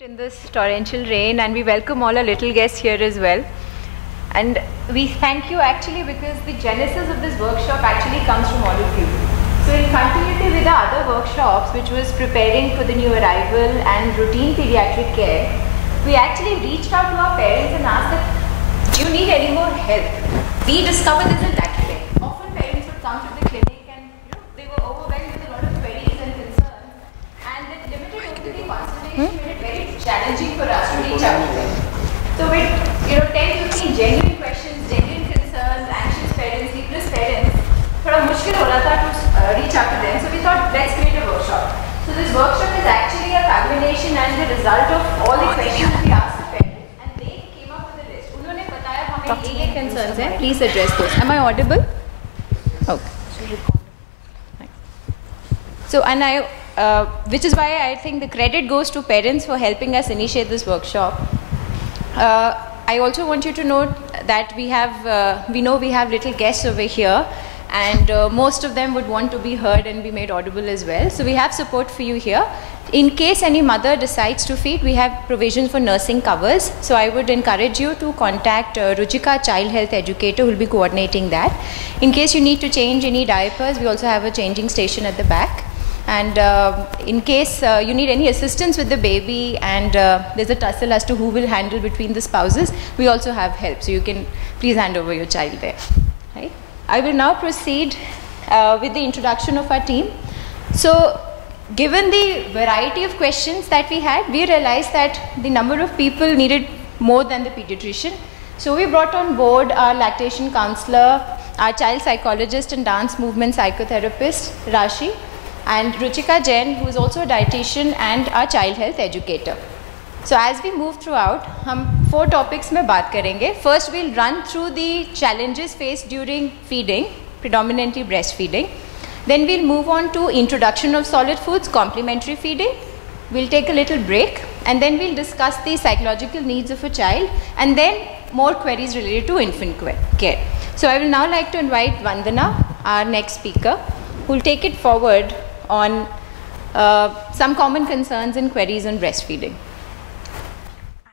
In this torrential rain, and we welcome all our little guests here as well. And we thank you actually because the genesis of this workshop actually comes from all of you. So in continuity with our other workshops, which was preparing for the new arrival and routine pediatric care, we actually reached out to our parents and asked that, do you need any more help? We discovered this in Dakile. Often parents would come to the clinic and they were overwhelmed with a lot of queries and concerns, and the limited OPD consultation made it very challenging for us to reach out to them. So with 10-15 genuine questions, genuine concerns, anxious parents, sleepless parents, थोड़ा मुश्किल हो रहा था to reach out to them. So we thought, let's create a workshop. So this workshop is actually a culmination and the result of all the questions we asked the parents, and they came up with a list. उन्होंने बताया हमें ये concerns हैं. Please address those. Am I audible? Okay. So which is why I think the credit goes to parents for helping us initiate this workshop. I also want you to note that we know we have little guests over here, and most of them would want to be heard and be made audible as well. So we have support for you here. In case any mother decides to feed, we have provisions for nursing covers. So I would encourage you to contact Ruchika, child health educator, who will be coordinating that. In case you need to change any diapers, we also have a changing station at the back. And in case you need any assistance with the baby and there's a tussle as to who will handle between the spouses, we also have help. So you can please hand over your child there. Right? I will now proceed with the introduction of our team. So given the variety of questions that we had, we realized that the number of people needed more than the pediatrician. So we brought on board our lactation counselor, our child psychologist and dance movement psychotherapist, Rashi, and Ruchika Jain, who is also a dietitian and a child health educator. So as we move throughout, हम 4 topics में बात करेंगे. First, we'll run through the challenges faced during feeding, predominantly breastfeeding. Then we'll move on to introduction of solid foods, complementary feeding. We'll take a little break, and then we'll discuss the psychological needs of a child, and then more queries related to infant care. So I will now like to invite Vandana, our next speaker, who will take it forward on some common concerns and queries on breastfeeding.